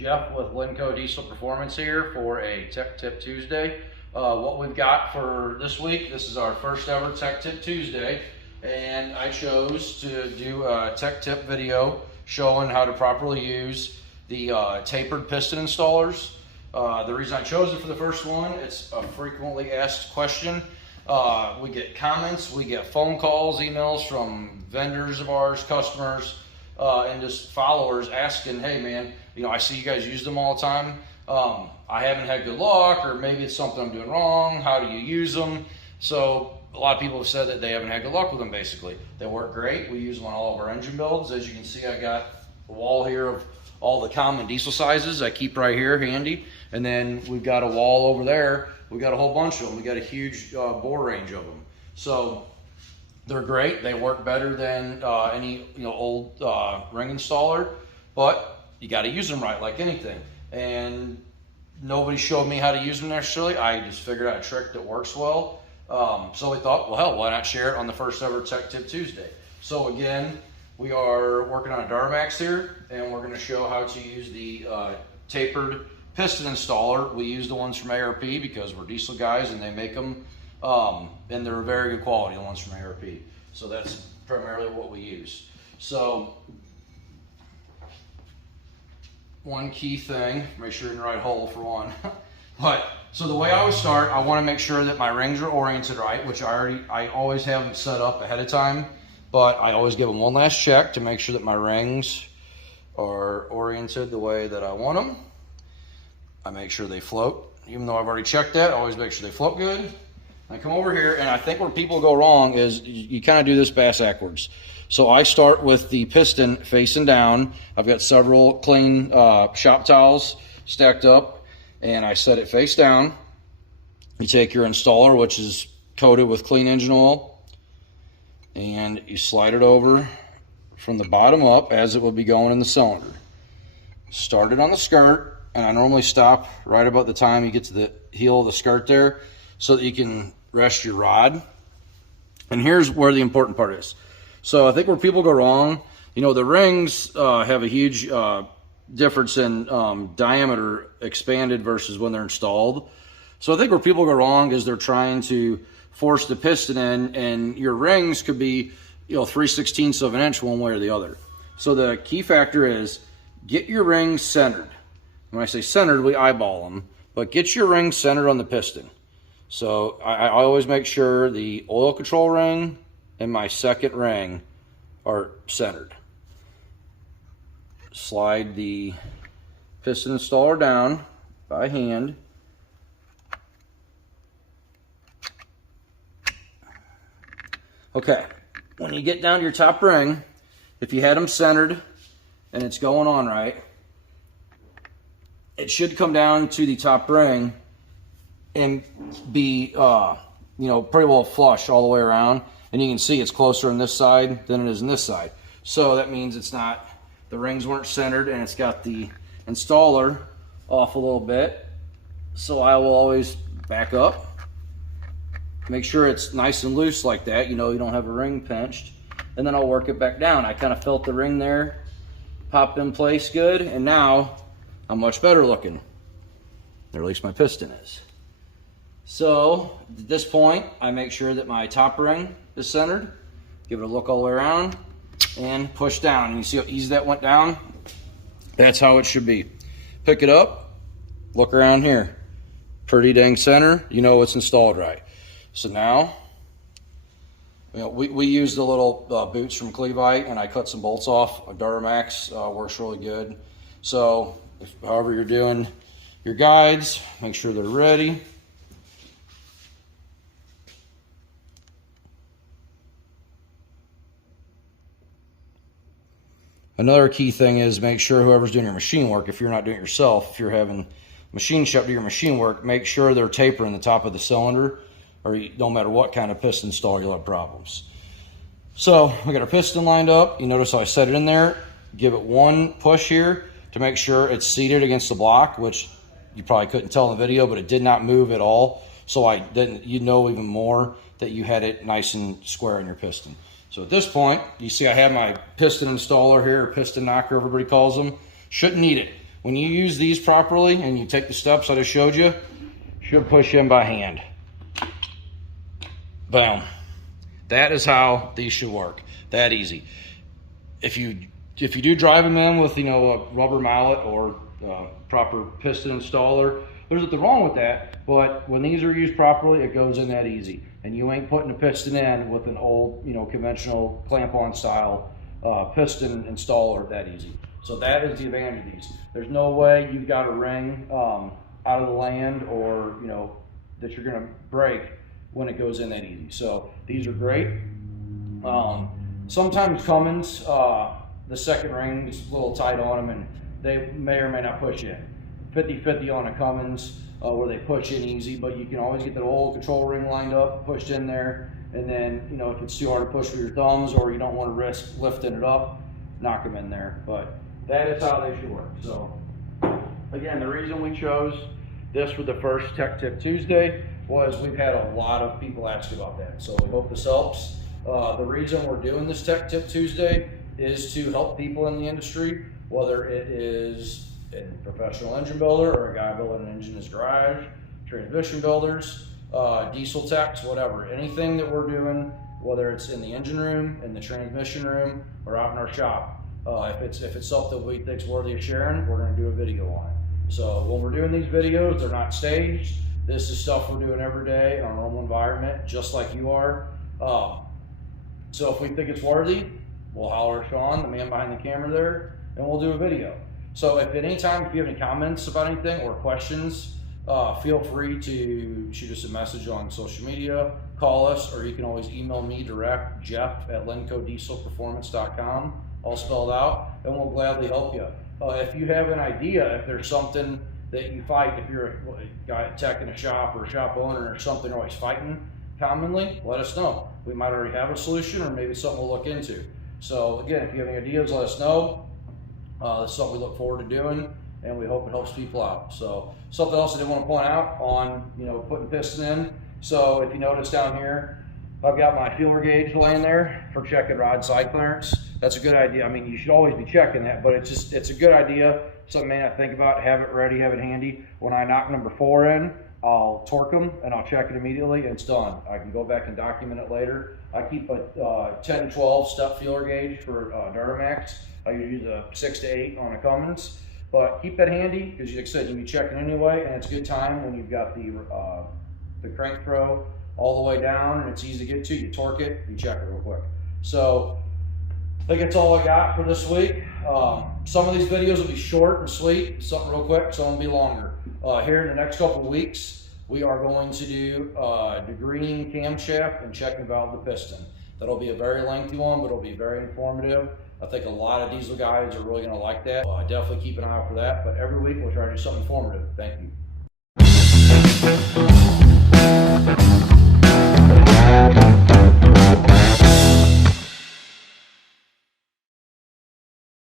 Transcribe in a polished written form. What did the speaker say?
Jeff with LinCo Diesel Performance here for a Tech Tip Tuesday. What we've got for this week, this is our first ever Tech Tip Tuesday, and I chose to do a Tech Tip video showing how to properly use the tapered piston installers. The reason I chose it for the first one, it's a frequently asked question. We get comments, we get phone calls, emails from vendors of ours, customers, and just followers asking, hey man, I see you guys use them all the time. I haven't had good luck, or maybe it's something I'm doing wrong. How do you use them? So a lot of people have said that they haven't had good luck with them. Basically, they work great. We use them on all of our engine builds. As you can see, I got a wall here of all the common diesel sizes I keep right here handy. And then we've got a wall over there. We've got a whole bunch of them. We got a huge bore range of them. So they're great. They work better than any old ring installer, but you got to use them right, like anything. And nobody showed me how to use them necessarily. I just figured out a trick that works well. So we thought, well, hell, why not share it on the first ever Tech Tip Tuesday? So again, we are working on a Duramax here, and we're going to show how to use the tapered piston installer. We use the ones from ARP because we're diesel guys and they make them, and they're very good quality, the ones from ARP. So that's primarily what we use. So one key thing, make sure you're in the right hole for one. So the way I would start, I want to make sure that my rings are oriented right, which I always have them set up ahead of time, but I always give them one last check to make sure that my rings are oriented the way that I want them. I make sure they float. Even though I've already checked that, I always make sure they float good. I come over here, and I think where people go wrong is you kind of do this backwards. So I start with the piston facing down. I've got several clean shop towels stacked up, and I set it face down. You take your installer, which is coated with clean engine oil, and you slide it over from the bottom up as it would be going in the cylinder. Start it on the skirt, and I normally stop right about the time you get to the heel of the skirt there so that you can rest your rod. And here's where the important part is. So I think where people go wrong, the rings have a huge difference in diameter expanded versus when they're installed. So I think where people go wrong is they're trying to force the piston in, and your rings could be 3/16 of an inch one way or the other. So the key factor is get your rings centered. When I say centered, we eyeball them, but get your rings centered on the piston. So I always make sure the oil control ring and my second ring are centered. Slide the piston installer down by hand. Okay, when you get down to your top ring, if you had them centered and it's going on right, it should come down to the top ring and be pretty well flush all the way around. And you can see it's closer on this side than it is on this side. So that means the rings weren't centered, and it's got the installer off a little bit. So I will always back up, make sure it's nice and loose like that, you don't have a ring pinched, and then I'll work it back down. I kind of felt the ring there pop in place good, and now I'm much better looking, or at least my piston is. So at this point, I make sure that my top ring is centered, give it a look all the way around, and push down. And you see how easy that went down? That's how it should be. Pick it up, look around here. Pretty dang center, it's installed right. So now, we use the little boots from Clevite, and I cut some bolts off. A Duramax works really good. So however you're doing your guides, make sure they're ready. Another key thing is make sure whoever's doing your machine work, if you're not doing it yourself, if you're having machine shop do your machine work, make sure they're tapering the top of the cylinder, or no matter what kind of piston installer, you'll have problems. So we got our piston lined up. You notice how I set it in there. Give it one push here to make sure it's seated against the block, which you probably couldn't tell in the video, but it did not move at all. So even more that you had it nice and square in your piston. So at this point, you see I have my piston installer here, or piston knocker, everybody calls them. Shouldn't need it. when you use these properly and you take the steps I just showed you, should push in by hand. Boom. That is how these should work. That easy. If you do drive them in with, you know, a rubber mallet or proper piston installer, there's nothing wrong with that. But when these are used properly, it goes in that easy. And you ain't putting a piston in with an old, you know, conventional clamp-on style piston installer that easy. So that is the advantage of these. There's no way you've got a ring out of the land, or, you know, that you're going to break when it goes in that easy. So these are great. Sometimes Cummins, the second ring is a little tight on them, and they may or may not push in. 50-50 on a Cummins, where they push in easy, but you can always get the old control ring lined up, pushed in there, and then, you know, if it's too hard to push with your thumbs or you don't want to risk lifting it up, knock them in there. But that is how they should work. So again, the reason we chose this for the first Tech Tip Tuesday was we've had a lot of people ask about that. So we hope this helps. The reason we're doing this Tech Tip Tuesday is to help people in the industry, whether it is a professional engine builder or a guy building an engine in his garage, transmission builders, diesel techs, whatever. Anything that we're doing, whether it's in the engine room, in the transmission room, or out in our shop, if it's something we think's worthy of sharing, we're going to do a video on it. So when we're doing these videos, they're not staged. This is stuff we're doing every day in our normal environment, just like you are. So if we think it's worthy, we'll holler at Sean, the man behind the camera there, and we'll do a video. So if at any time, if you have any comments about anything or questions, feel free to shoot us a message on social media, call us, or you can always email me direct, jeff@LinCoDieselPerformance.com, all spelled out, and we'll gladly help you. If you have an idea, if there's something that you fight, if you're a guy tech in a shop or a shop owner or something always fighting commonly, let us know. We might already have a solution, or maybe something we'll look into. So again, if you have any ideas, let us know. This is something we look forward to doing, and we hope it helps people out. So something else I did want to point out on, you know, putting piston in. So if you notice down here, I've got my feeler gauge laying there for checking rod side clearance. That's a good idea. I mean, you should always be checking that, but it's a good idea. Something you may not think about. Have it ready, have it handy. When I knock number 4 in, I'll torque them and I'll check it immediately, and it's done. I can go back and document it later. I keep a 10 to 12 step feeler gauge for Duramax. I usually use a 6 to 8 on a Cummins, but keep that handy because, like I said, you'll be checking anyway, and it's a good time when you've got the crank throw all the way down and it's easy to get to. You torque it, you check it real quick. So I think that's all I got for this week. Some of these videos will be short and sweet, something real quick, some will be longer. Here in the next couple of weeks, we are going to do degreeing camshaft and checking valve the piston. That'll be a very lengthy one, but it'll be very informative. I think a lot of diesel guys are really going to like that. Definitely keep an eye out for that. But every week we'll try to do something informative. Thank you.